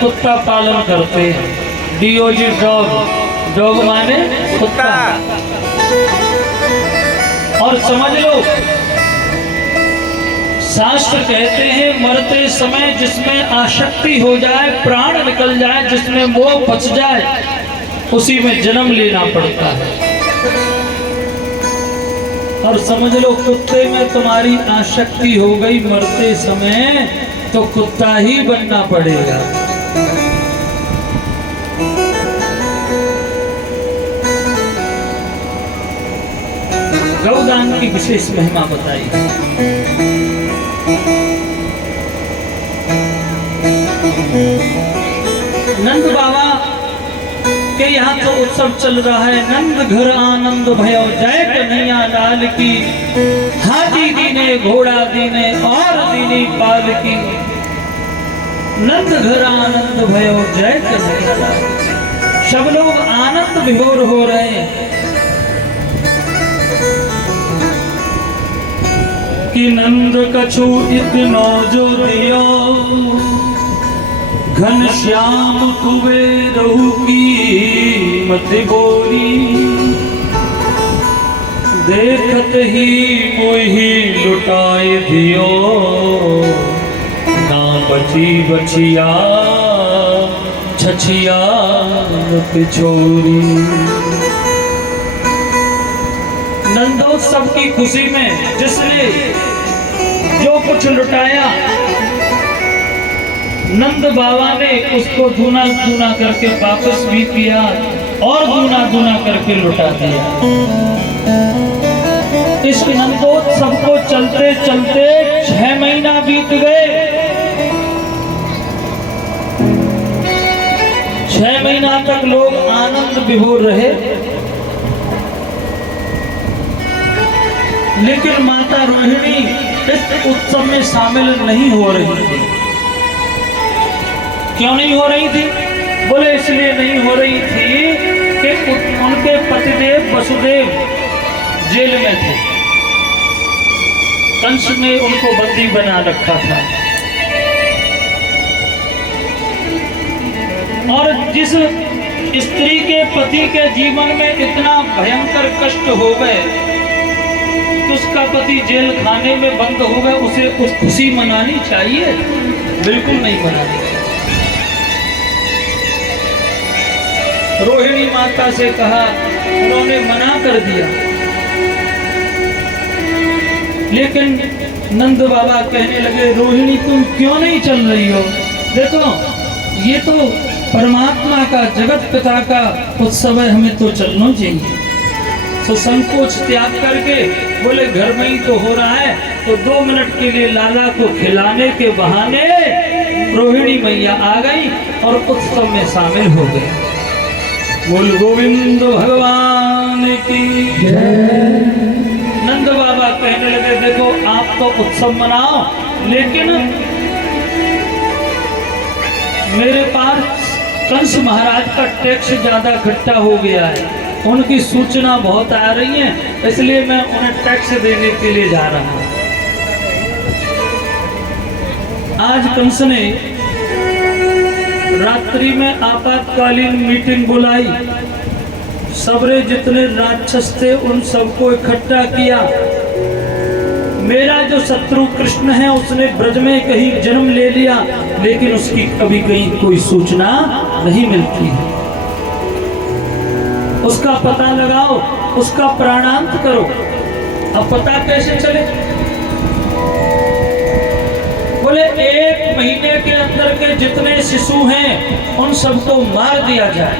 कुत्ता पालन करते हैं। डीओजी डॉग, डॉग माने कुत्ता। और समझ लो, शास्त्र कहते हैं मरते समय जिसमें आसक्ति हो जाए, प्राण निकल जाए, जिसमें मोह बच जाए, उसी में जन्म लेना पड़ता है। और समझ लो कुत्ते में तुम्हारी आसक्ति हो गई मरते समय, तो कुत्ता ही बनना पड़ेगा। गौदान की विशेष महिमा बताई। नंद बाबा के यहाँ तो उत्सव चल रहा है। नंद घर आनंद भयो जय कन्हैया लाल की, हाथी दीने घोड़ा दीने और दीनी पाल की। नंद घर आनंद भयो जय कन्हैया लाल। सब लोग आनंद विभोर हो रहे हैं कि नंद कछु इतनो जो दियो, घन श्याम कुबेरहु की मत बोली। देखत ही मोहि लुटाए दियो, ना बची बचिया छछिया पिछोरी। नंदोत्सव की खुशी में जिसने जो कुछ लुटाया, नंद बाबा ने उसको दूना दूना करके वापस भी किया और दूना दूना करके लुटा दिया। इस नंदोत्सव को चलते चलते 6 महीना बीत गए। 6 महीना तक लोग आनंद विभोर रहे, लेकिन माता रोहिणी इस उत्सव में शामिल नहीं हो रही थी। क्यों नहीं हो रही थी? बोले इसलिए नहीं हो रही थी कि उनके पतिदेव वसुदेव जेल में थे। कंस ने उनको बंदी बना रखा था। और जिस स्त्री के पति के जीवन में इतना भयंकर कष्ट हो गए कि उसका पति जेल खाने में बंद हो गए, उसे उस खुशी मनानी चाहिए? बिल्कुल नहीं मनानी चाहिए। रोहिणी माता से कहा, उन्होंने मना कर दिया। लेकिन नंद बाबा कहने लगे, रोहिणी तुम क्यों नहीं चल रही हो? देखो ये तो परमात्मा का, जगत पिता का उत्सव है, हमें तो चलना चाहिए। तो संकोच त्याग करके बोले घर में ही तो हो रहा है, तो 2 मिनट के लिए लाला को खिलाने के बहाने रोहिणी मैया आ गई और उत्सव में शामिल हो गई। बोल गोविंद भगवान की जय। नंद बाबा कहने लगे, देखो आप तो उत्सव मनाओ, लेकिन मेरे पास कंस महाराज का टैक्स ज्यादा इकट्ठा हो गया है, उनकी सूचना बहुत आ रही है, इसलिए मैं उन्हें टैक्स देने के लिए जा रहा हूं। आज कंस ने रात्रि में आपातकालीन मीटिंग बुलाई, सबरे जितने राक्षस थे उन सबको इकट्ठा किया। मेरा जो शत्रु कृष्ण है उसने ब्रज में कहीं जन्म ले लिया, लेकिन उसकी कभी कहीं कोई सूचना नहीं मिलती है। उसका पता लगाओ, उसका प्राणांत करो। अब पता कैसे चले? बोले 1 महीने के अंदर के जितने शिशु हैं उन सबको मार दिया जाए।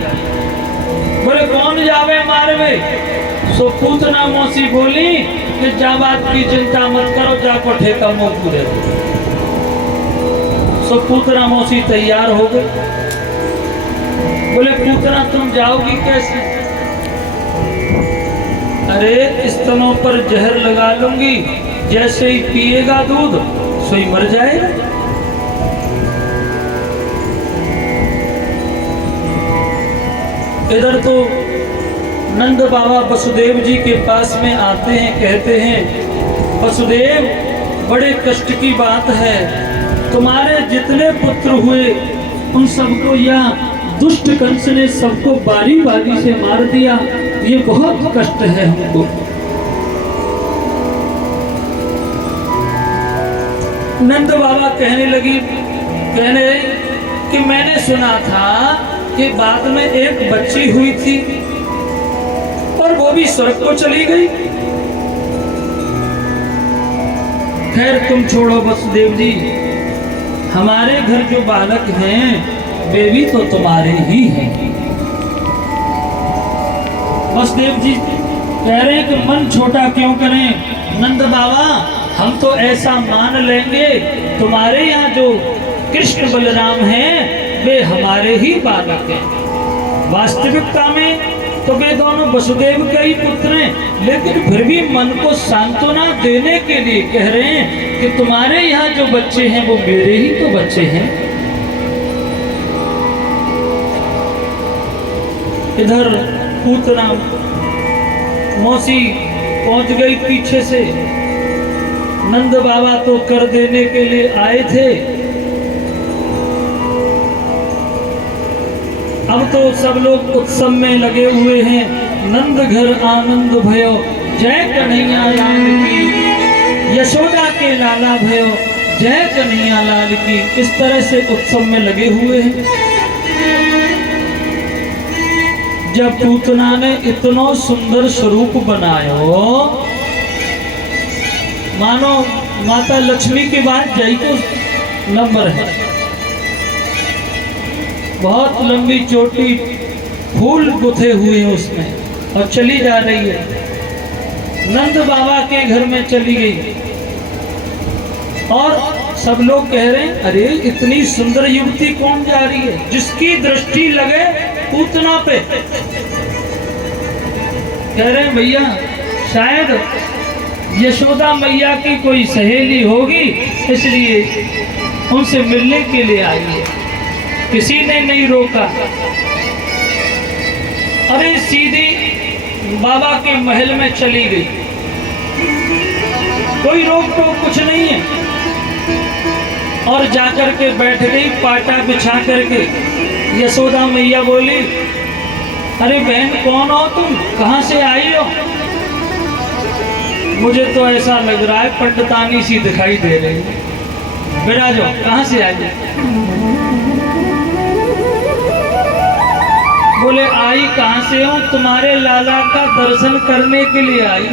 बोले कौन जावे मारवे? सो पूतना मौसी बोली कि जा बात की चिंता मत करो, जाको ठेका मुंह पूरे। सो पूतना मौसी तैयार हो गए। बोले पूतना तुम जाओगी कैसे? अरे स्तनों पर जहर लगा लूंगी, जैसे ही पिएगा दूध सोई मर जाएगा। इधर तो नंद बाबा वसुदेव जी के पास में आते हैं, कहते हैं वसुदेव बड़े कष्ट की बात है, तुम्हारे जितने पुत्र हुए उन सबको या दुष्ट कंस ने सबको बारी बारी से मार दिया। ये बहुत कष्ट है हमको। नंद बाबा कहने कि मैंने सुना था कि बाद में एक बच्ची हुई थी और वो भी स्वर्ग को चली गई। खैर तुम छोड़ो वसुदेव जी, हमारे घर जो बालक हैं वे भी तो तुम्हारे ही हैं। वसुदेव जी कह रहे हैं कि मन छोटा क्यों करें नंद बाबा, हम तो ऐसा मान लेंगे तुम्हारे यहाँ जो कृष्ण बलराम हैं वे हमारे ही बालक हैं। वास्तविकता में तो वे दोनों वसुदेव के ही पुत्र हैं, लेकिन फिर भी मन को सांत्वना देने के लिए कह रहे हैं कि तुम्हारे यहाँ जो बच्चे हैं वो मेरे ही तो बच्चे हैं। इधर पूतना मौसी पहुंच गई पीछे से। नंद बाबा तो कर देने के लिए आए थे, अब तो सब लोग उत्सव में लगे हुए हैं। नंद घर आनंद भयो, जय कन्हैया लाल की, यशोदा के लाला भयो, जय कन्हैया लाल की। इस तरह से उत्सव में लगे हुए हैं। जब पूतना ने इतना सुंदर स्वरूप बनायो, मानो माता लक्ष्मी के बाद जाई तो नंबर है। बहुत लंबी चोटी फूल गुथे हुए हैं उसमें और चली जा रही है। नंद बाबा के घर में चली गई और सब लोग कह रहे हैं अरे इतनी सुंदर युवती कौन जा रही है, जिसकी दृष्टि लगे पूतना पे। कह रहे हैं भैया शायद यशोदा मैया की कोई सहेली होगी, इसलिए उनसे मिलने के लिए आई है। किसी ने नहीं रोका। अरे सीधी बाबा के महल में चली गई, कोई रोक टोक कुछ नहीं है। और जाकर के बैठ गई पाटा बिछा करके। यशोदा मैया बोली अरे बहन कौन हो तुम, कहाँ से आई हो? मुझे तो ऐसा लग रहा है पंडितानी सी दिखाई दे रही है। बिराजो, कहाँ से आई? बोले आई कहाँ से हूँ, तुम्हारे लाला का दर्शन करने के लिए आई।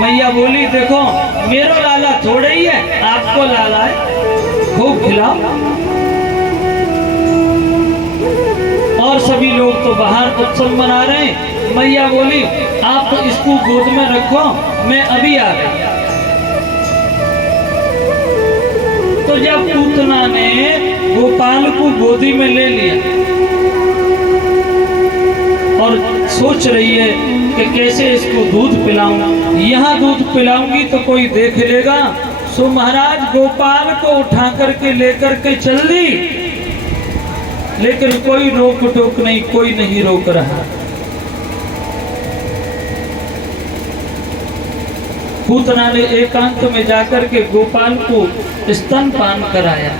मैया बोली देखो मेरा लाला थोड़ा ही है, आपको लाला है, खूब खिलाओ। और सभी लोग तो बाहर उत्सव मना रहे हैं। मैया बोली आप इसको गोद में रखो, मैं अभी आ गई। तो जब पूतना ने गोपाल को गोदी में ले लिया और सोच रही है कि कैसे इसको दूध पिलाऊं, यहाँ दूध पिलाऊंगी तो कोई देख लेगा। सो महाराज गोपाल को उठा करके लेकर के चल दी, लेकिन कोई रोक टोक नहीं, कोई नहीं रोक रहा। पूतना ने एकांत में जाकर के गोपाल को स्तनपान कराया।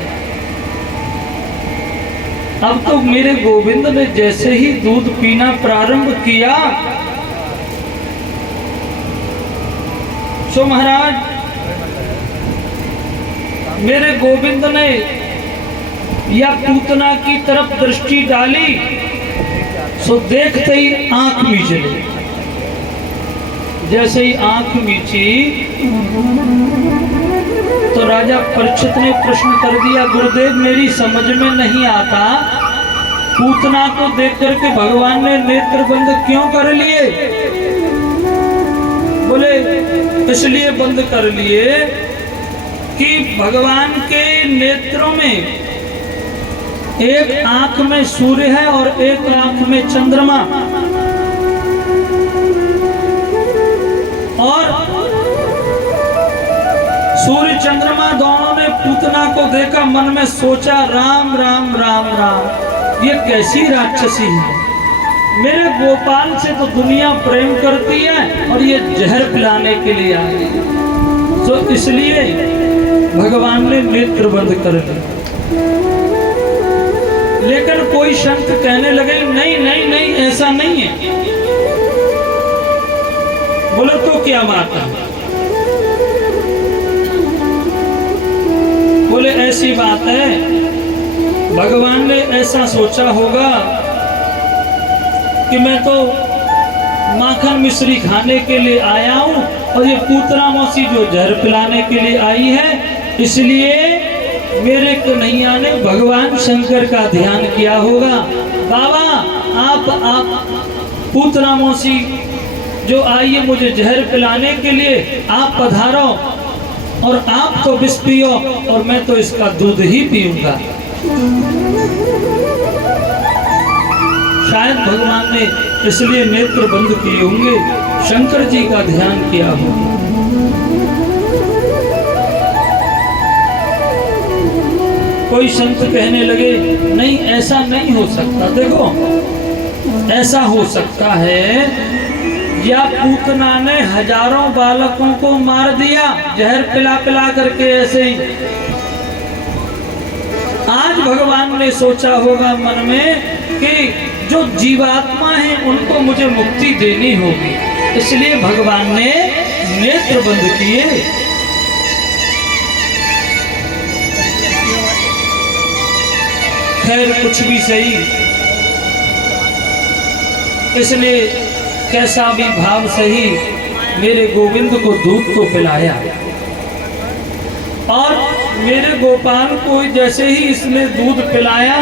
अब तो मेरे गोविंद ने जैसे ही दूध पीना प्रारंभ किया, सो महाराज मेरे गोविंद ने या पूतना की तरफ दृष्टि डाली, सो देखते ही आंख मींचली। जैसे ही आंख मींची तो राजा परीक्षित ने प्रश्न कर दिया गुरुदेव मेरी समझ में नहीं आता, पूतना को देख करके भगवान ने नेत्र बंद क्यों कर लिए? बोले इसलिए बंद कर लिए कि भगवान के नेत्रों में एक आंख में सूर्य है और एक आंख में चंद्रमा, और सूर्य चंद्रमा दोनों ने पूतना को देखा, मन में सोचा राम राम राम राम, ये कैसी राक्षसी है, मेरे गोपाल से तो दुनिया प्रेम करती है और ये जहर पिलाने के लिए आई। तो इसलिए भगवान ने नेत्र बंद कर दिए। लेकिन कोई संत कहने लगे नहीं नहीं नहीं ऐसा नहीं है। बोले तो क्या बात है? बोले ऐसी बात है, भगवान ने ऐसा सोचा होगा कि मैं तो माखन मिश्री खाने के लिए आया हूं और ये पूतना मौसी जो जहर पिलाने के लिए आई है, इसलिए मेरे कन्हैया ने भगवान शंकर का ध्यान किया होगा। बाबा आप पूतना मौसी जो आई है मुझे जहर पिलाने के लिए, आप पधारो और आप तो विष पियो और मैं तो इसका दूध ही पीऊंगा। शायद भगवान ने इसलिए नेत्र बंद किए होंगे, शंकर जी का ध्यान किया होगा। कोई संत कहने लगे नहीं ऐसा नहीं हो सकता। देखो ऐसा हो सकता है या पूतना ने हजारों बालकों को मार दिया जहर पिला पिला करके ऐसे ही। आज भगवान ने सोचा होगा मन में कि जो जीवात्मा है उनको मुझे मुक्ति देनी होगी, इसलिए भगवान ने नेत्र बंद किए। खैर कुछ भी सही, इसने कैसा भी भाव सही मेरे गोविंद को दूध तो पिलाया और मेरे गोपाल को जैसे ही इसने दूध पिलाया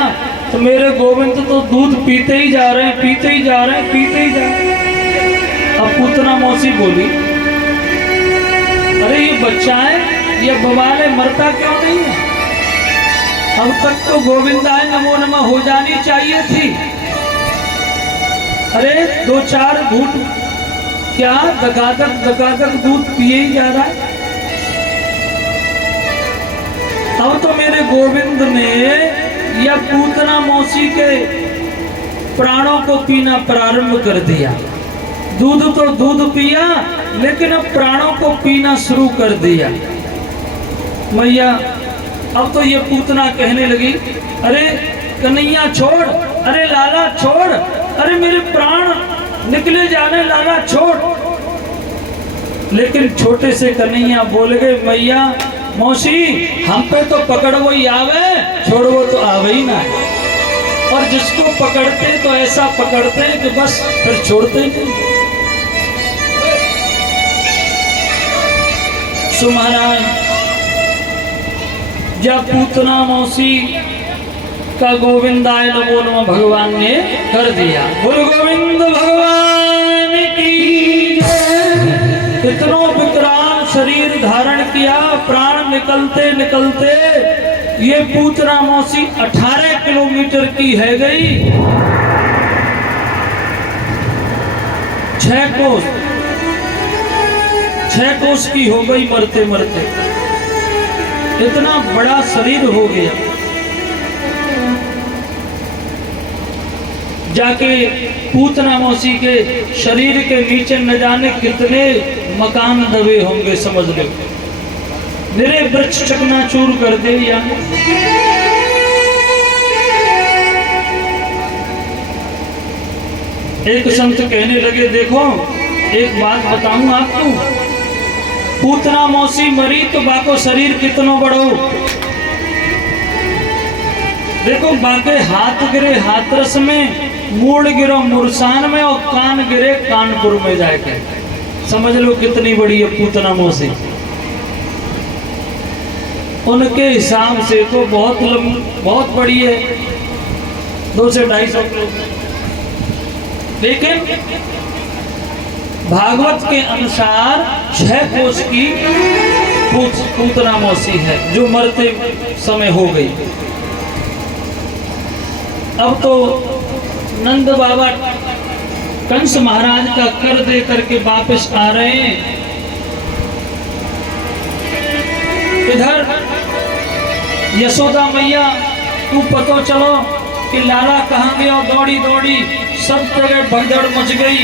तो मेरे गोविंद तो दूध पीते ही जा रहे हैं, पीते ही जा रहे हैं, पीते ही जा रहे हैं। अब पूतना मौसी बोली अरे ये बच्चा है, ये बवाल है, मरता क्यों नहीं है? अब तक तो गोविंदाय नमो नमः हो जानी चाहिए थी। अरे 2-4 घूंट क्या दगादक दूध पिए ही जा रहा है। अब तो मेरे गोविंद ने या पूतना मौसी के प्राणों को पीना प्रारंभ कर दिया। दूध तो दूध पिया लेकिन अब प्राणों को पीना शुरू कर दिया। मैया अब तो ये पूतना कहने लगी अरे कन्हैया छोड़, अरे लाला छोड़, अरे मेरे प्राण निकले जाने, लाला छोड़। लेकिन छोटे से कन्हैया बोल गए मैया मौसी हम पे तो पकड़ वो ही आवे, छोड़ वो तो आवे ही ना। और जिसको पकड़ते तो ऐसा पकड़ते हैं कि बस फिर छोड़ते ही नहीं। सुमहाराज जब पूतना मौसी का गोविंदाय नमो नमः भगवान ने कर दिया। बोल गोविंद भगवान की जय। इतना विकराल शरीर धारण किया, प्राण निकलते निकलते ये पूतना मौसी 18 किलोमीटर की है गई। 6 कोस की हो गई मरते मरते। इतना बड़ा शरीर हो गया। जाके पूतना मौसी के शरीर के नीचे न जाने कितने मकान दबे होंगे, समझ लो। मेरे वृक्ष चकनाचूर कर दे। या एक संत कहने लगे देखो एक बात बताऊं आपको, पूतना मौसी मरी तो बाको शरीर कितनो बड़ो। देखो बाके हाथ गिरे हाथरस में, मूड गिरो मुरसान में और कान गिरे कानपुर में जाके। समझ लो कितनी बड़ी है पूतना मौसी। उनके हिसाब से तो बहुत बड़ी है, 200 से 250 किलोमीटर। लेकिन भागवत के अनुसार 6 कोस की पूतना मौसी है जो मरते समय हो गई। अब तो नंद बाबा कंस महाराज का कर दे करके वापस आ रहे हैं। इधर यशोदा मैया तू पतो चलो कि लाला कहाँ गया, दौड़ी दौड़ी सब जगह भगदड़ मच गई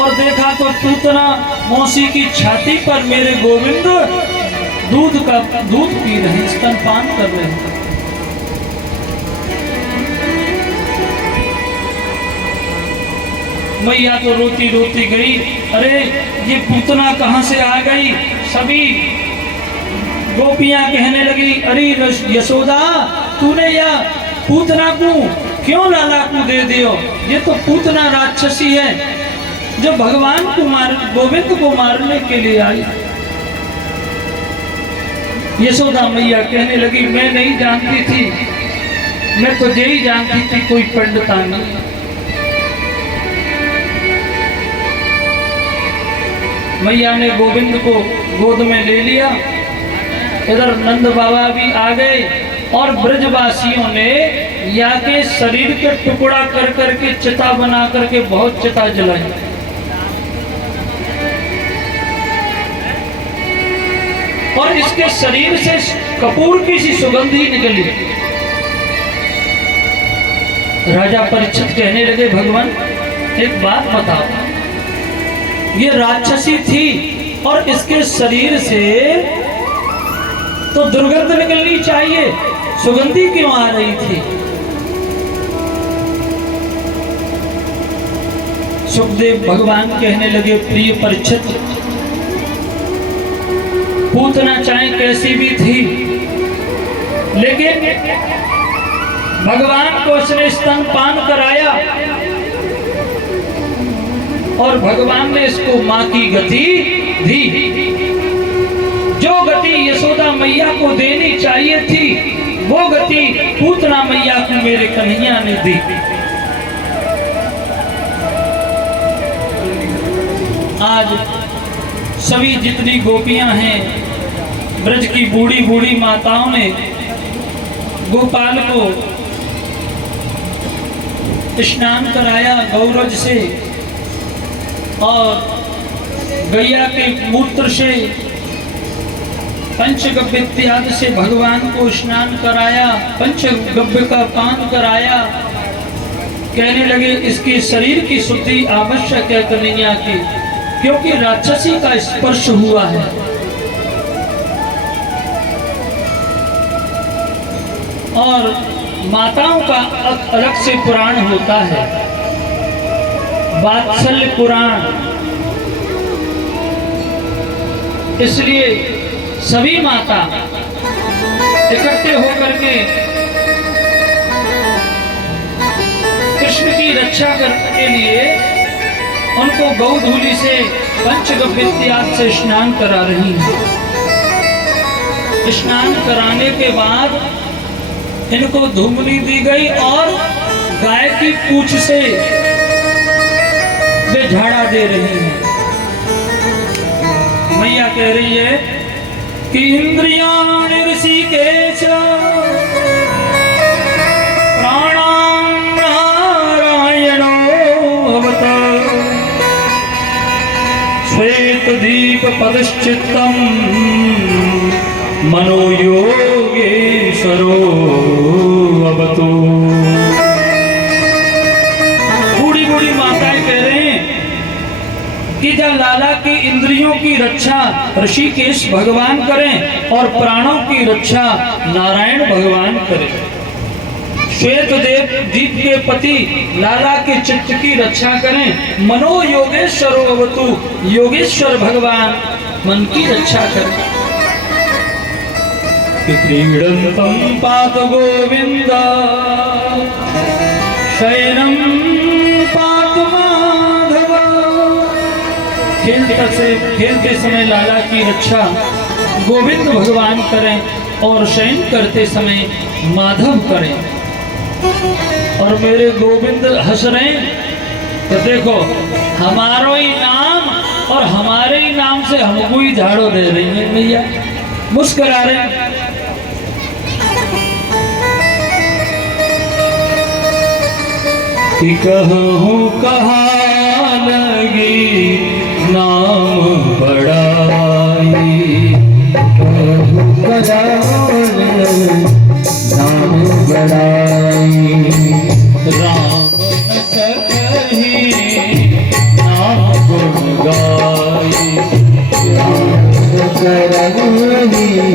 और देखा तो पूतना मौसी की छाती पर मेरे गोविंद दूध पी रहे हैं, स्तनपान कर रहे हैं। मैया तो रोती रोती गई, अरे ये पूतना कहाँ से आ गई। सभी गोपियां कहने लगी, अरे यशोदा, तूने या पूतना को क्यों लाला को दे दियो, ये तो पूतना राक्षसी है जो भगवान को गोविंद को मारने के लिए आई। यशोदा मैया कहने लगी, मैं नहीं जानती थी, मैं तो यही जानती थी कोई पंडितानी। मैया ने गोविंद को गोद में ले लिया। इधर नंद बाबा भी आ गए और ब्रजवासियों ने या के शरीर के टुकड़ा कर करके चिता बना करके बहुत चिता जलाई। और इसके शरीर से कपूर की सी सुगंधी निकली। राजा परीक्षित कहने लगे, भगवान एक बात बताओ, ये राक्षसी थी और इसके शरीर से तो दुर्गंध निकलनी चाहिए, सुगंधी क्यों आ रही थी। सुखदेव भगवान कहने लगे, प्रिय परीक्षित, पूतना चाहे कैसी भी थी, लेकिन भगवान को उसने स्तनपान कराया और भगवान ने इसको मां की गति दी। जो गति यशोदा मैया को देनी चाहिए थी, वो गति पूतना मैया को मेरे कन्हैया ने दी। आज सभी जितनी गोपियां हैं, ब्रज की बूढ़ी बूढ़ी माताओं ने गोपाल को स्नान कराया गौरज से और गैया के मूत्र से, पंचगव्य इत्यादि से भगवान को स्नान कराया, पंचगव्य का पान कराया। कहने लगे, इसके शरीर की शुद्धि आवश्यक है कन्हैया की, क्योंकि राक्षसी का स्पर्श हुआ है। और माताओं का अलग से पुराण होता है, वात्सल्य पुराण। इसलिए सभी माता इकट्ठे होकर के कृष्ण की रक्षा करने के लिए उनको गौधूली से पंचगव्य इत्यादि से स्नान करा रही हैं। स्नान कराने के बाद इनको धूमली दी गई और गाय की पूंछ से वे झाड़ा दे रही हैं। मैया कह रही है कि इंद्रियाणि ऋषिकेश प्राणान् नारायणो भवता श्वेतदीप पदश्चित्तम् मनोयोगेश्वरो अवतु। बूढ़ी बूढ़ी माताएं कह रहे हैं कि जब लाला की इंद्रियों की रक्षा ऋषिकेश भगवान करें और प्राणों की रक्षा नारायण भगवान करें। श्वेत दीप के पति लाला के चित्त की रक्षा करें। मनो योगेश्वरो अवतु, योगेश्वर भगवान मन की रक्षा करें। क्रीडन्तं पात गोविंद शयनं पात माधव। खेलते समय लाला की रक्षा गोविंद भगवान करें और शयन करते समय माधव करें। और मेरे गोविंद हंस रहे तो देखो, हमारो ही नाम और हमारे ही नाम से हमको ही झाड़ो दे रही है भैया, मुस्कुरा रहे हैं। कि कहूँ कहाँ लगी नाम बड़ाई, नाम बड़ाई। राम सकही नाम गुण गाई, राम करही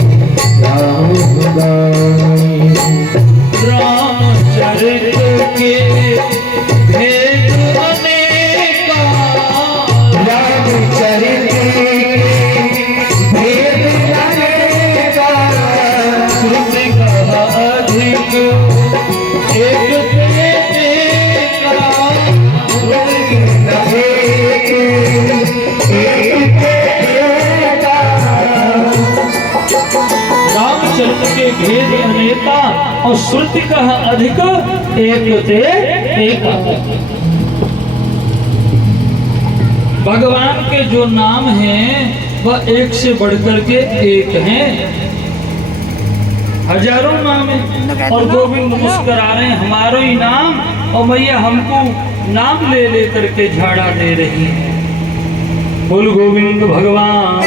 अधिक एक ते एका रामचरित के भेद अनेका और श्रुति कह अधिक एक ते एका। भगवान के जो नाम हैं वह एक से बढ़कर के एक हैं, हजारों नाम हैं। और गोविंद मुस्कुरा रहे हैं हमारो ही नाम, और मैया हमको नाम ले ले करके झाड़ा दे रही है। बोल गोविंद भगवान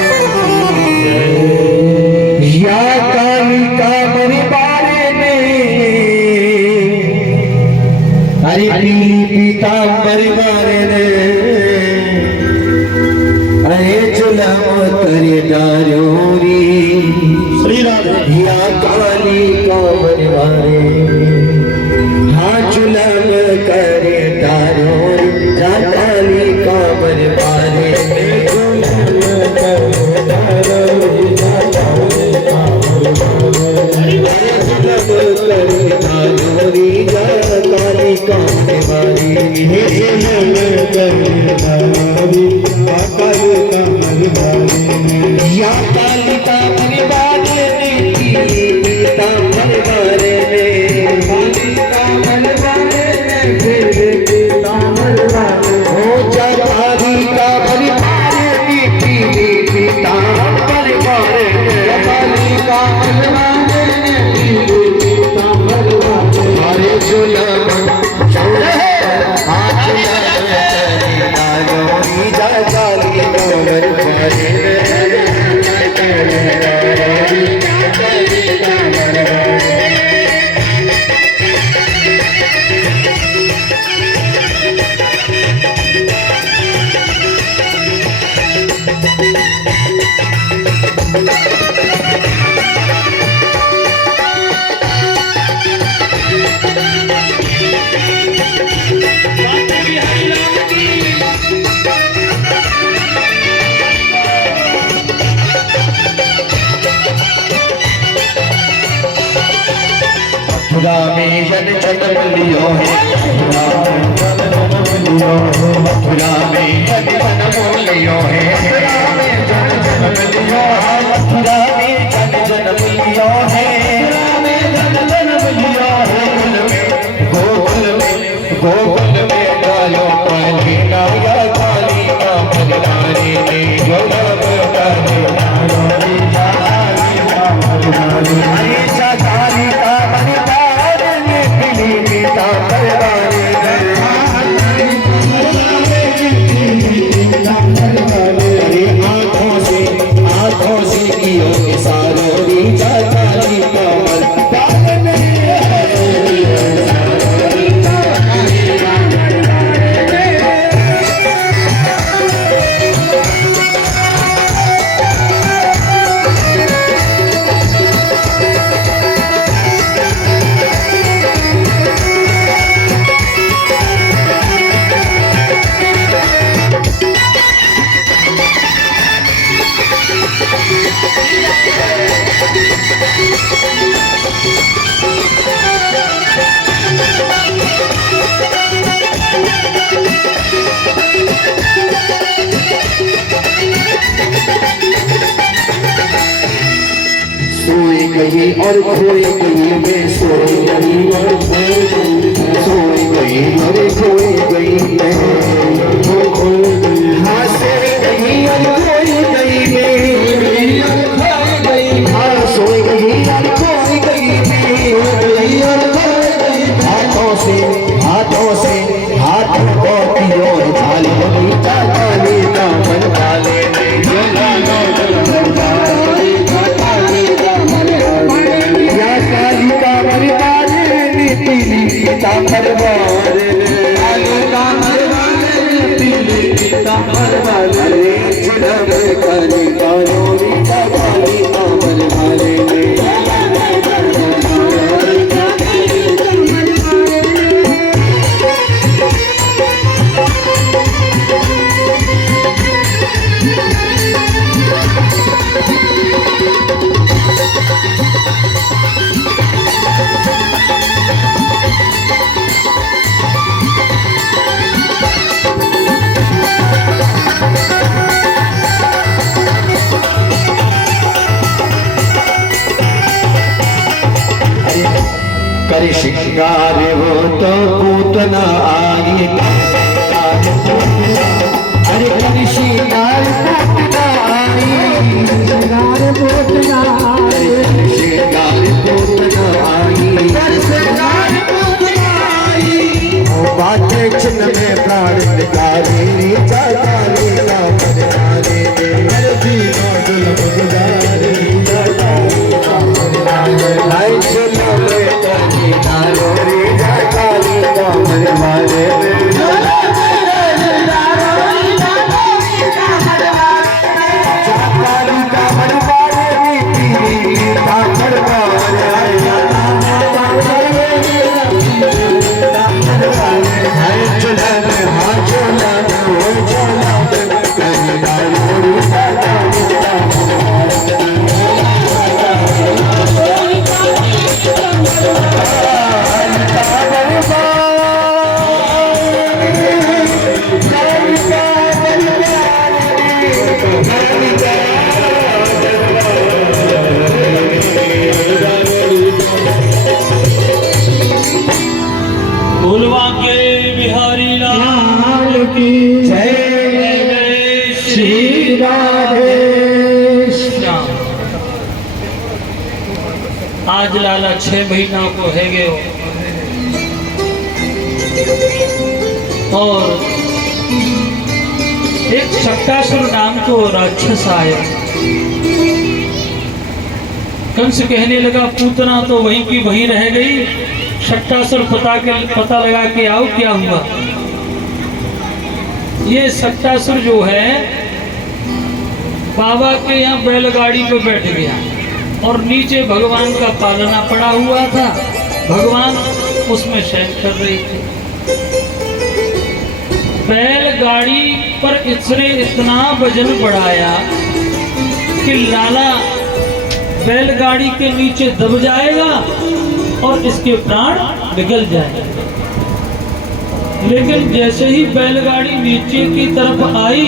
या कालिका परिवारे में अरे पीली पीतांबर मारे ने अरे जुलम करे डारोरी श्री राधे या कालिका परिवारे हाँ जुलम करे डारोरी या कालिका परिवारे या कालिका परिवारे मथुरा में जन जन्म लियो है, मथुरा में जन जन्म लियो है, मथुरा में जन जन्म लियो है, गोकुल में डालो पानी नाया काली का मरवाने ने गोलाब डालो ऐसा काली का मरवाने ने पीली पीता मरवाने अरे आंखों से कियो सारो रीजा काली का मरवाने सोए गई और खोए गई मैं सोए गई और खोए गई और खोए गई मैं हाँ सोए गई और खोए गई मैं हाँ सोए गई और खोए गई हाथों से हाथों को पियो थाली बनी चाली का मन वाले कर श्रृंगार वो तो पूतना आई, अरे कर श्रृंगार पूतना आई, श्रृंगार पूतना आई, श्रृंगार पूतना आई, कर श्रृंगार पूतना आई। ओ बातें छिन में प्राण निकाले जातारे का मनारे मेरे दीनों दिल गुजारे जातारे का मनारे लाई चलो रे तारी नारो रे जातारे का मनारे आज लाला 6 महीना को है गए और एक शक्टासुर नाम को राक्षस आया। कंस कहने लगा पूतना तो वहीं की वहीं रह गई, शक्टासुर पता लगा के आओ क्या हुआ। ये शक्टासुर जो है बाबा के यहाँ बैलगाड़ी पे बैठ गया और नीचे भगवान का पालना पड़ा हुआ था, भगवान उसमें शयन कर रहे थे। बैलगाड़ी पर इसने इतना वजन बढ़ाया कि लाला बैलगाड़ी के नीचे दब जाएगा और इसके प्राण निकल जाएंगे। लेकिन जैसे ही बैलगाड़ी नीचे की तरफ आई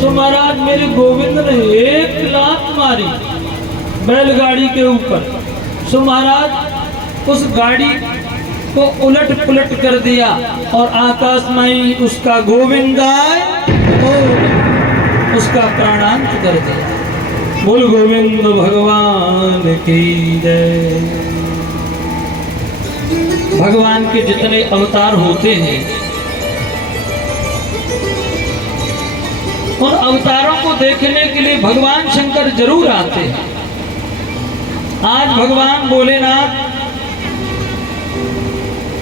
सो महाराज मेरे गोविंद ने एक लात मारी बैलगाड़ी के ऊपर। सो महाराज उस गाड़ी को उलट पुलट कर दिया और आकाश में उसका गोविंद आए तो उसका प्राणांत कर दिया। बोल गोविंद भगवान की जय। भगवान के जितने अवतार होते हैं उन अवतारों को देखने के लिए भगवान शंकर जरूर आते हैं। आज भगवान भोलेनाथ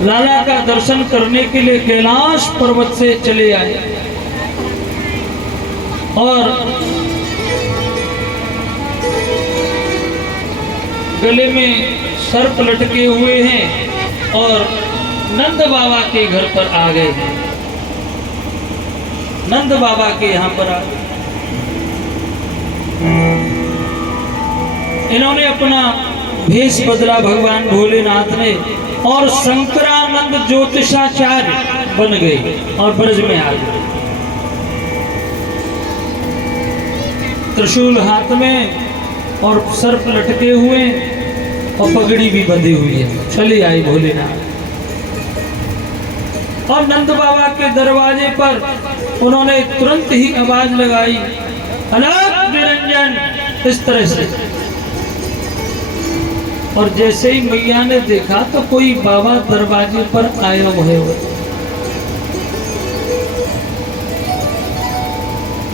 लाला का दर्शन करने के लिए कैलाश पर्वत से चले आए और गले में सर्प लटके हुए हैं और नंद बाबा के घर पर आ गए हैं। नंद बाबा के यहाँ पर आ गए। इन्होंने अपना भेष बदला भगवान भोलेनाथ ने और शंकरानंद ज्योतिषाचार्य बन गए और ब्रज में आ गए। त्रिशूल हाथ में और सर्प लटके हुए और पगड़ी भी बंधी हुई है। चले आए भोलेनाथ और नंद बाबा के दरवाजे पर उन्होंने तुरंत ही आवाज लगाई, अलग निरंजन, इस तरह से। और जैसे ही मैया ने देखा तो कोई बाबा दरवाजे पर आया हुए।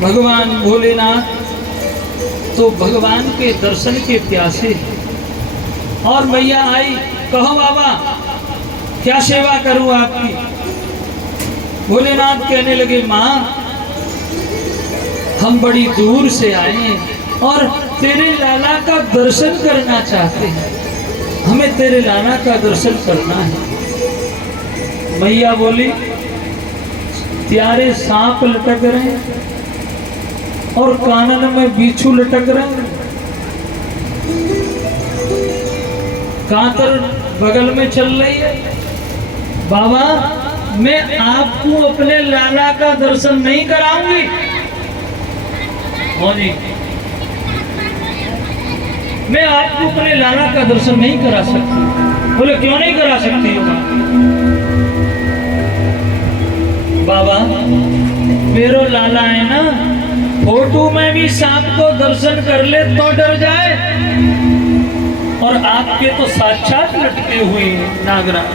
भगवान भोलेनाथ तो भगवान के दर्शन के प्यासे और मैया आई, कहो बाबा क्या सेवा करूं आपकी। भोलेनाथ कहने लगे, माँ हम बड़ी दूर से आए हैं और तेरे लाला का दर्शन करना चाहते हैं, हमें तेरे लाला का दर्शन करना है। मैया बोली, प्यारे सांप लटक रहे हैं और कानन में बिच्छू लटक रहे हैं, कांतर बगल में चल रही है। बाबा मैं आपको अपने लाला का दर्शन नहीं कराऊंगी। मैं आपको अपने लाला का दर्शन नहीं करा सकती। बोले क्यों नहीं करा सकती हो बाबा? मेरो लाला है ना, फोटो में भी सांप को दर्शन कर ले तो डर जाए, और आपके तो साक्षात लटके हुए नागराज।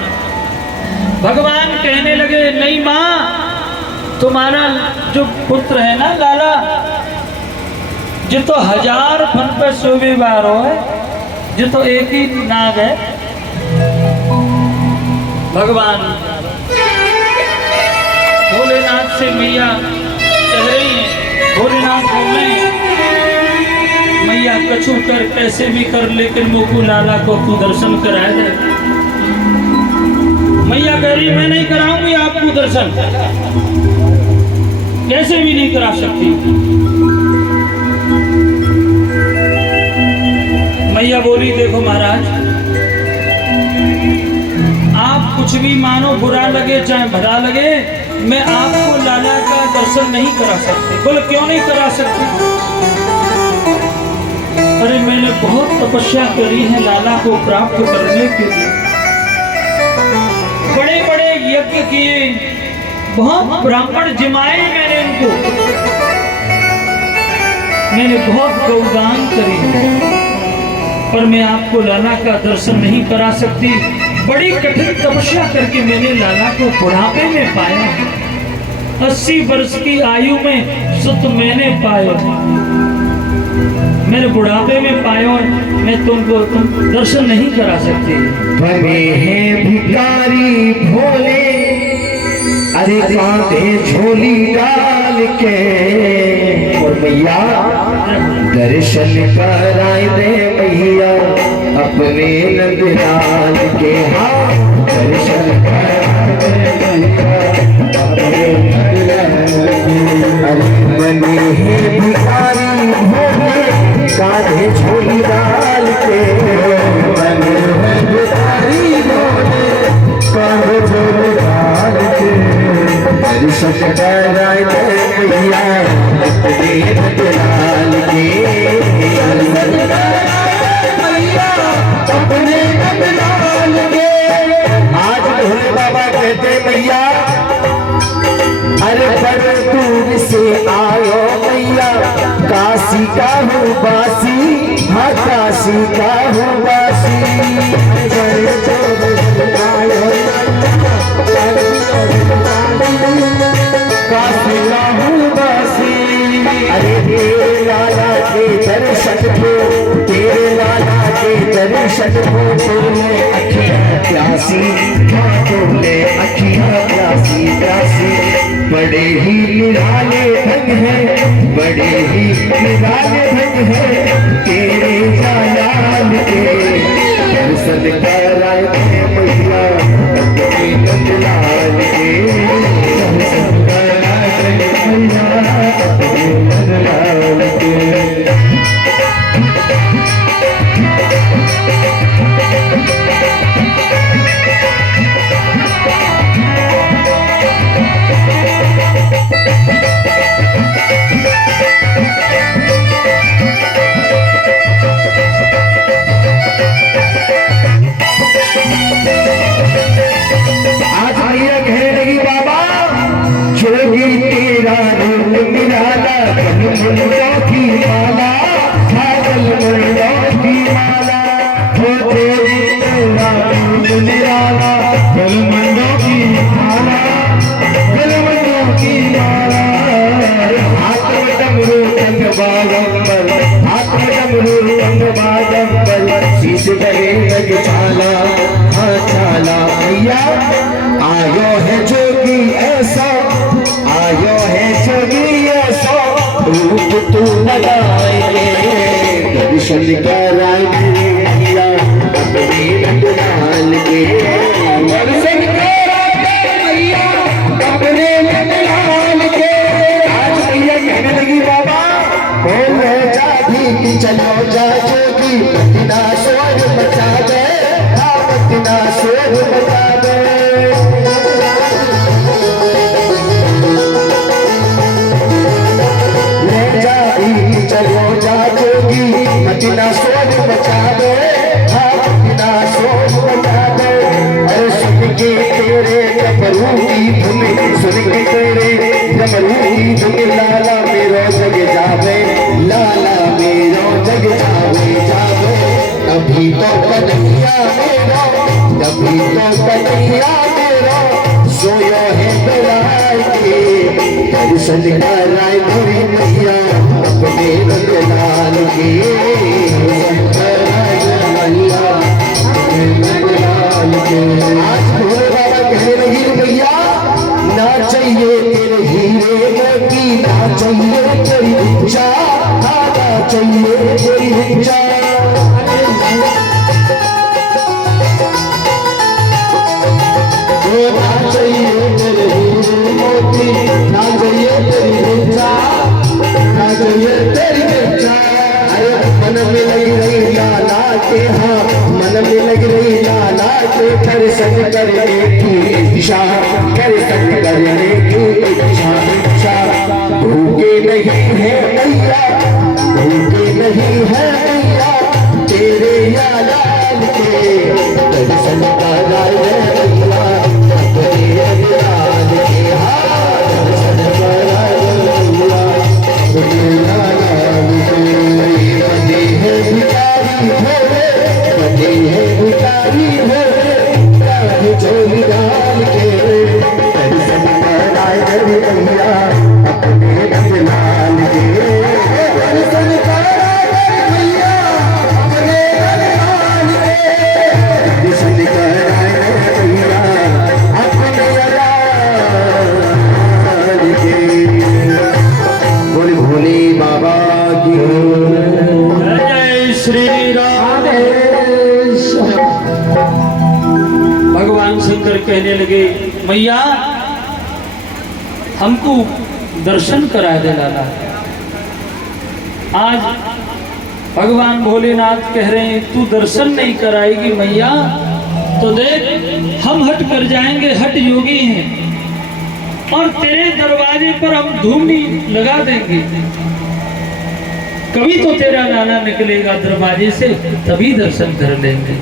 भगवान कहने लगे नहीं माँ, तुम्हारा जो पुत्र है ना लाला, जो तो 1000 फन पे सोवे बारो है, जो तो एक ही नाग है। भगवान भोलेनाथ से मैया कह रही है, भोलेनाथ बोले मैया कछु कर कैसे भी कर, लेकिन मोकू लाला को तू दर्शन कराए दे। मैया कह रही मैं नहीं कराऊंगी आपको दर्शन, कैसे भी नहीं करा सकती। मैया बोली देखो महाराज, आप कुछ भी मानो, बुरा लगे चाहे भला लगे, मैं आपको लाला का दर्शन नहीं करा सकती। बोले क्यों नहीं करा सकती? अरे मैंने बहुत तपस्या करी है लाला को प्राप्त करने के लिए, बड़े बड़े यज्ञ किए, बहुत ब्राह्मण जिमाए मैंने इनको, मैंने बहुत गौदान करी, पर मैं आपको लाला का दर्शन नहीं करा सकती। बड़ी कठिन तपस्या करके मैंने लाला को बुढ़ापे में पाया, 80 वर्ष की आयु में सुत मैंने पाया, मेरे बुढ़ापे में पाया, मैं तुम दर्शन नहीं करा सकती। बने हैं भिखारी भोले, अरे कांधे झोली डाल के, और मैया दर्शन कराए दे मैया अपने नंदलाल के। हाँ दर्शन कराए दे मैया अपने नंदलाल के। अरे बने हैं भिखारी भोले, कांधे झोली डाल के, बने हैं भिखारी भोले, कांधे झोली डाल के, दर्शन कराए दे मैया अपने नंदलाल के। दर्शन कराए मैया अपने नंदलाल के। आज भोले बाबा कहते मैया, अरे बड़े दूर से आयो मैया, काशी का हूँ बासी, हाँ काशी का हूँ बासी। बड़े दूर से आयो काशी का हूँ बासी। अरे तेरे लाला के दर्शन को, तेरे लाला के दर्शन को तोले अखियाँ प्यासी, हाँ तोले अखियाँ प्यासी प्यासी। बड़े ही निराले ढंग है, बड़े ही निराले ढंग है तेरे लाल के। दर्शन कराए दे मैया अपने नंदलाल के। दर्शन कराए दे मैया अपने नंदलाल के। आयो है जोगी ऐसा, आयो है जोगी ऐसा, रूप तू लगाएंगे। दर्शन कराएंगे मैया अपने नंदलाल के। दर्शन कराएंगे मैया अपने नंदलाल के। आज मैया कहने लगी बाबा बोले जाती चलो जा जोगी, मदीना शोर मचा दे, मदीना शोर मचा दे। ले जाती चलो जा जोगी, मदीना शोर मचा डमरू की धुन सुन के तेरे डमरू की धुन लाला मेरो जग जावे, लाला मेरो जग जावे जावे। तभी तो कन्हैया मेरा, तभी तो कन्हैया मेरा सोया है बराई के, दर्शन कराए मेरी मैया अपने रंग लाल के, दर्शन कराए मैया अपने रंग लाल के। आज भोले बाबा कहने लगी मैया ना चाहिए तेरे हीरे मोती, ना चाहिए तेरी भिक्षा, ना चाहिए तेरी भिक्षा। ना चाहिए तेरे हीरे मोती, ना चाहिए तेरी भिक्षा, ना चाहिए तेरी भिक्षा। अरे मन में लग रही लाला के, हाँ मन में लग रही लाला के दर्शन करने की इच्छा, दर्शन करने की इच्छा इच्छा। भूखे नहीं है मैया, भूखे नहीं है मैया तेरे लाल के, दर्शन कराए मैया अपने लाल के, हाँ दर्शन कराए मैया अपने लाल के। बने है भिखारी भोले, बने है भिखारी भोले झोली डाल के, दर्शन कराए मैया अपने लाल के, दर्शन कराए मैया अपने लाल के, दर्शन कराए मैया अपने लाल के। बोले भोले बाबा की जय श्री राम। भगवान शंकर कहने लगे मैया हमको दर्शन करा दे लाला। आज भगवान भोलेनाथ कह रहे हैं तू दर्शन नहीं कराएगी मैया तो देख हम हट कर जाएंगे, हट योगी हैं और तेरे दरवाजे पर हम धूमनी लगा देंगे, कभी तो तेरा लाला निकलेगा दरवाजे से, तभी दर्शन कर लेंगे।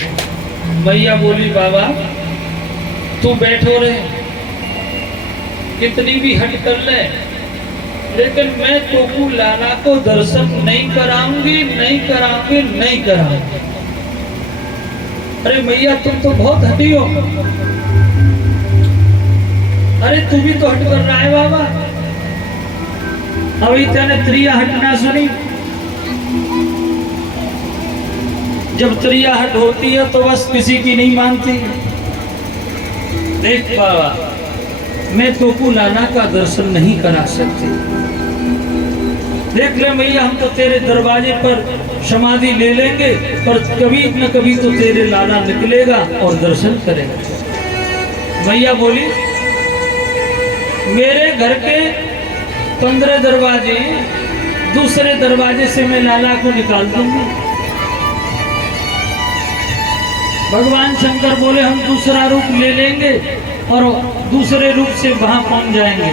मैया बोली बाबा तू बैठो रहे, कितनी भी हट कर ले, लेकिन मैं तोकू लाला को दर्शन नहीं कराऊंगी, नहीं कराऊंगी, नहीं कराऊंगी। अरे मैया तुम तो बहुत हटी हो, अरे तू भी तो हट कर रहा है बाबा। अभी तेने त्रिया हटना सुनी, जब त्रिया हट होती है तो बस किसी की नहीं मानती। देख बाबा मैं तोकू लाला का दर्शन नहीं करा सकती, देख ले मैया हम तो तेरे दरवाजे पर समाधि ले लेंगे पर कभी न कभी तो तेरे लाला निकलेगा और दर्शन करेगा। मैया बोली मेरे घर के 15 दरवाजे, दूसरे दरवाजे से मैं लाला को निकाल दूंगी। भगवान शंकर बोले हम दूसरा रूप ले लेंगे और दूसरे रूप से वहां पहुंच जाएंगे।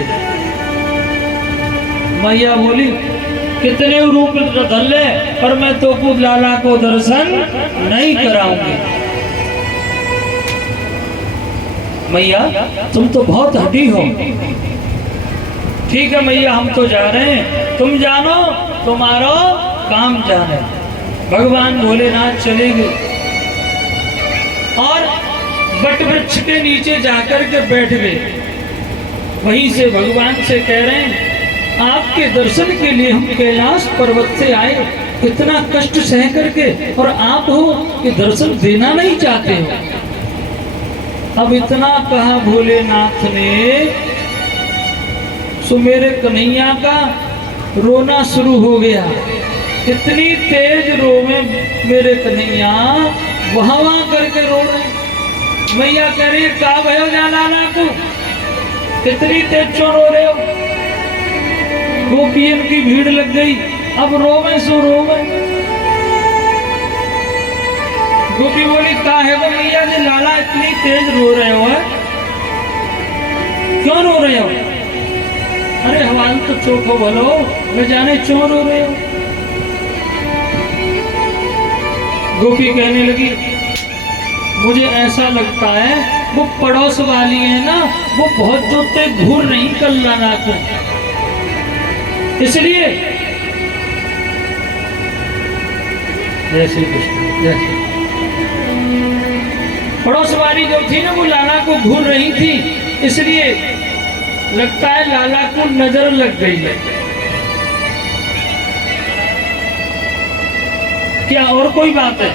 मैया बोली कितने रूप धर ले पर मैं तो खुद लाला को दर्शन नहीं कराऊंगी। मैया तुम तो बहुत हठी हो, ठीक है मैया हम तो जा रहे हैं, तुम जानो तुम्हारा काम जाने। भगवान भोलेनाथ चले गए और बट वृक्ष के नीचे जाकर के बैठ गए। वहीं से भगवान से कह रहे हैं आपके दर्शन के लिए हम कैलाश पर्वत से आए, इतना कष्ट सह करके, और आप हो कि दर्शन देना नहीं चाहते हो। अब इतना कहा भोलेनाथ ने सो मेरे कन्हैया का रोना शुरू हो गया। इतनी तेज रोवे मेरे कन्हैया, वहां करके रो रहे। मैया कह रही का भयो जा लाला को, कितनी तेज क्यों रो रहे हो? गोपियन की भीड़ लग गई, अब रोवे सो रोवे। गोपी बोली का है वो मैया जी लाला इतनी तेज रो रहे हो है? क्यों रो रहे हो? अरे हवाल तो चोखो भलो, न जाने क्यों रो रहे हो। गोपी कहने लगी मुझे ऐसा लगता है वो पड़ोस वाली है ना, वो बहुत जोते घूर नहीं कर लाना को, इसलिए जैसे पड़ोस वाली जो थी ना वो लाला को घूर रही थी, इसलिए लगता है लाला को नजर लग गई है। क्या और कोई बात है?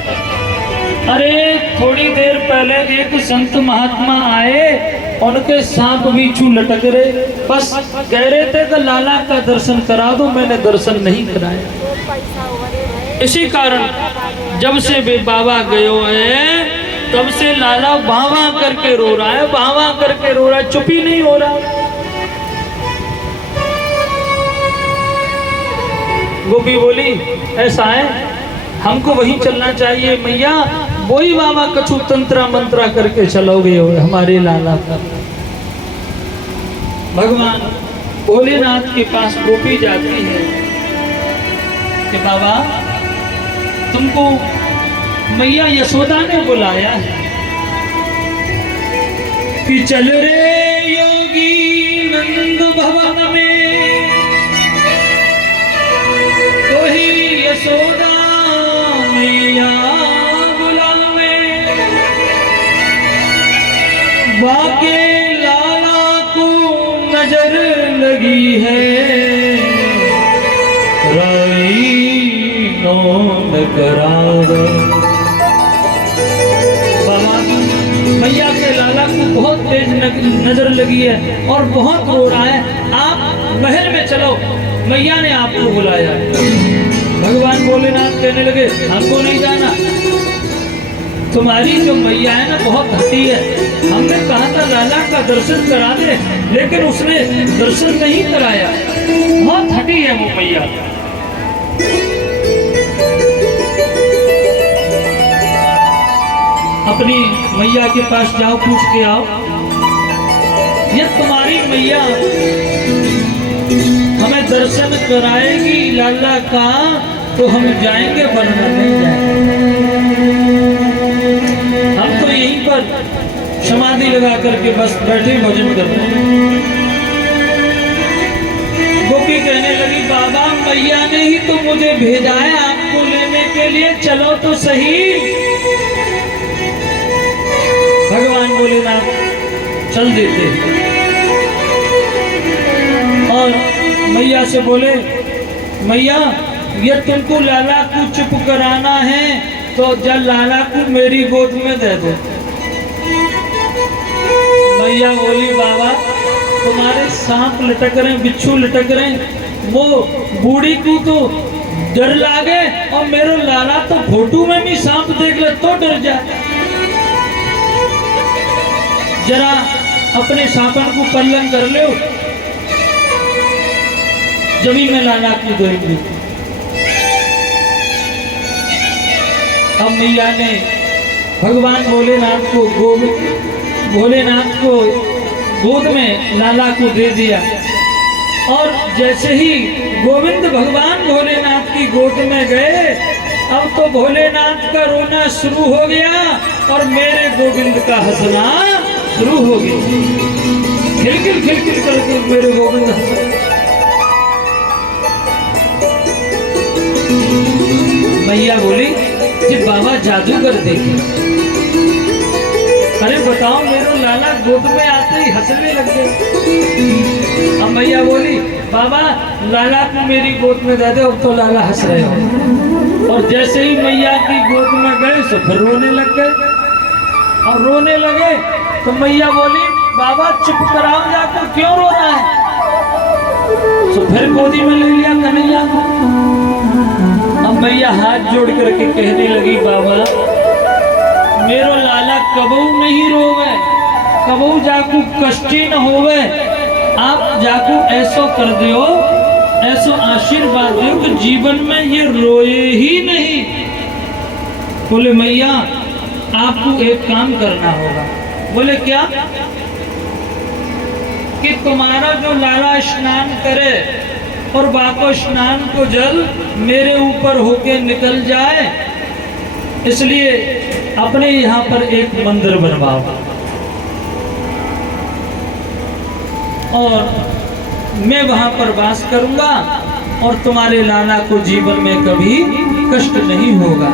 अरे थोड़ी देर पहले एक संत महात्मा आए, उनके सांप बिच्छू लटक रहे, बस कह रहे थे कि लाला का दर्शन करा दो, मैंने दर्शन नहीं कराया। इसी कारण जब से वे बाबा गए हैं तब से लाला बावा करके रो रहा है, बावा करके रो रहा है, चुप ही नहीं हो रहा। गोपी बोली ऐसा है, हमको वहीं चलना चाहिए मैया, वही बाबा कछु तंत्रा मंत्रा करके चलोगे हमारे लाला का। भगवान भोलेनाथ के पास गोपी जाती है कि बाबा तुमको मैया यशोदा ने बुलाया है कि चल रे योगी नंद भवन में, तो ही यशोदा मैया बुलावे, बाके लाला को नजर लगी है, राई नौन करावे। मैया के लाला को बहुत तेज नजर लगी है और बहुत रो रहा है, आप महल में चलो, मैया ने आपको बुलाया। भगवान भोलेनाथ कहने लगे हमको नहीं जाना, तुम्हारी जो मैया है ना बहुत हठी है, हमने कहा था लाला का दर्शन करा दे, लेकिन उसने दर्शन नहीं कराया, बहुत हठी है वो मैया। अपनी मैया के पास जाओ, पूछ के आओ, ये तुम्हारी मैया हमें दर्शन कराएगी लाला का तो हम जाएंगे, वरना नहीं जाएंगे। हम तो यहीं पर समाधि लगा करके बस बैठे भजन कर रहे हैं। गोपी कहने लगी बाबा मैया ने ही तो मुझे भेजा है आपको लेने के लिए, चलो तो सही। भगवान भोलेनाथ चल देते और मैया से बोले मैया ये तुमको लाला को चुप कराना है तो जब लाला को मेरी गोद में दे दो। मैया बोली बाबा तुम्हारे सांप लटक रहे, बिच्छू लटक रहे, वो बूढ़ी को तो डर लागे और मेरे लाला तो फोटो में भी सांप देख ले तो डर जाए। जरा अपने सांपन को पल्लन कर लो, जमीन में लाला को देंगे। अब मैया ने भगवान भोलेनाथ को गोद में लाला को दे दिया और जैसे ही गोविंद भगवान भोलेनाथ की गोद में गए, अब तो भोलेनाथ का रोना शुरू हो गया और मेरे गोविंद का हंसना शुरू हो गया। खिलखिल खिलखिल करके मेरे गोविंद हंस। मैया बोली जी बाबा जादूगर देखे। अरे बताओ मेरे लाला गोद में आते ही हंसने लग गए। अब मैया बोली बाबा लाला को मेरी गोद में दे दो, अब तो लाला हंस रहे हो। और जैसे ही मैया की गोद में गए तो फिर रोने लग गए और रोने लगे तो मैया बोली बाबा चुप कराओ जाकर, क्यों रो रहा है? तो फिर गोदी में ले लिया कन्हैया। अब मैया हाथ जोड़ करके कहने लगी बाबा मेरो लाला कबू नहीं रोवे, कबू जाकू कष्टी न होवे, आप जाकू ऐसो कर दियो, ऐसो आशीर्वाद दो कि जीवन में ये रोए ही नहीं। बोले मैया आपको एक काम करना होगा। बोले क्या? कि तुम्हारा जो लाला स्नान करे और बाको स्नान को जल मेरे ऊपर होके निकल जाए, इसलिए अपने यहाँ पर एक मंदिर बनवाओ। और मैं वहां पर वास करूंगा और तुम्हारे लाला को जीवन में कभी कष्ट नहीं होगा।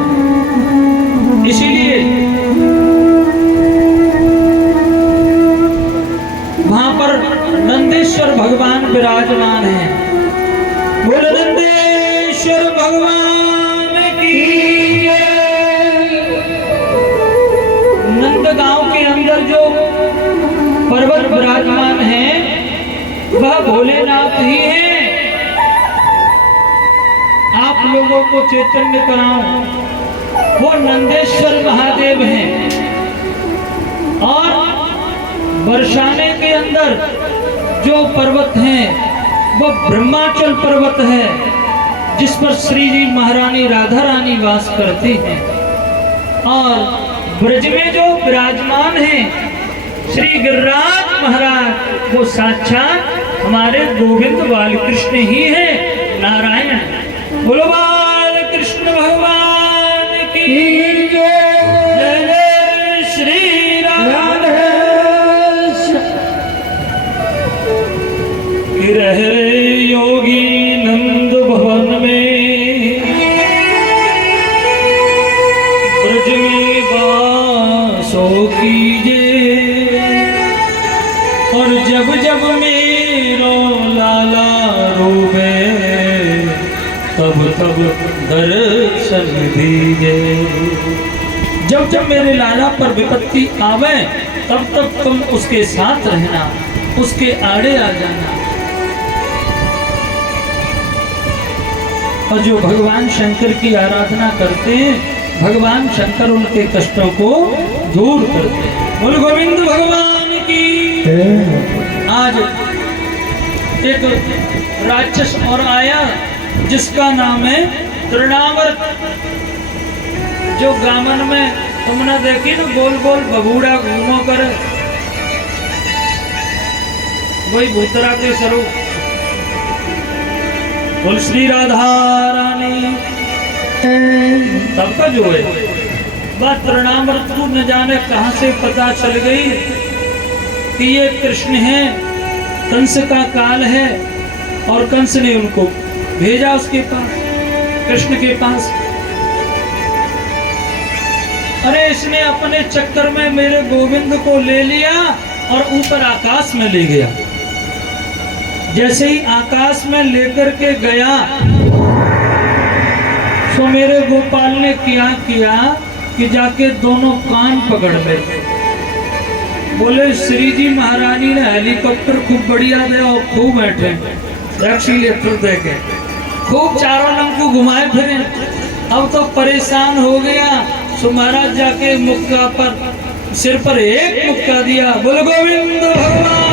इसीलिए वहां पर नंदेश्वर भगवान विराजमान हैं। बोलो नंदेश्वर भगवान की जय। नंदगांव के अंदर जो पर्वत विराजमान है वह भोलेनाथ ही है। आप लोगों को चैतन्य कराऊं, वो नंदेश्वर महादेव हैं। और बरसाने के अंदर जो पर्वत हैं वो ब्रह्माचल पर्वत है, जिस पर श्री जी महारानी राधा रानी वास करती हैं। और ब्रज में जो विराजमान हैं श्री गिरिराज महाराज, वो साक्षात हमारे गोविंद बालकृष्ण ही है, नारायण। बोलो बालकृष्ण भगवान की जय। जय श्री राधे। रह रे योगी नंद भवन में, ब्रज में वासो कीजिए। और जब जब मेरो लाला रोवे, तब तब दर्शन दीजिए। जब जब मेरे लाला पर विपत्ति आवे, तब तब तुम उसके साथ रहना, उसके आड़े आ जाना। और जो भगवान शंकर की आराधना करते हैं, भगवान शंकर उनके कष्टों को दूर करते हैं। बोल गोविंद भगवान की। आज एक राक्षस और आया जिसका नाम है तृणावर्त। जो गामन में तुमने देखी ना गोल गोल बबूड़ा घूमो कर, वही भूतरा के स्वरूप। बोल श्री राधा रानी। तब का जो है बात तृणावर्त को न जाने कहां से पता चल गई कि ये कृष्ण है, कंस का काल है। और कंस ने उनको भेजा उसके पास, कृष्ण के पास। अरे इसने अपने चक्कर में मेरे गोविंद को ले लिया और ऊपर आकाश में ले गया। जैसे ही आकाश में लेकर के गया, तो मेरे गोपाल ने क्या किया कि जाके दोनों कान पकड़ ले। बोले श्री जी महारानी ने हेलीकॉप्टर खूब बढ़िया दे और खूब बैठे, एक्सीलेटर दे के खूब चारों लंग को घुमाए फिरे। अब तो परेशान हो गया, सो महाराज जाके मुक्का पर, सिर पर एक मुक्का दिया। बोल गोविंद भगवान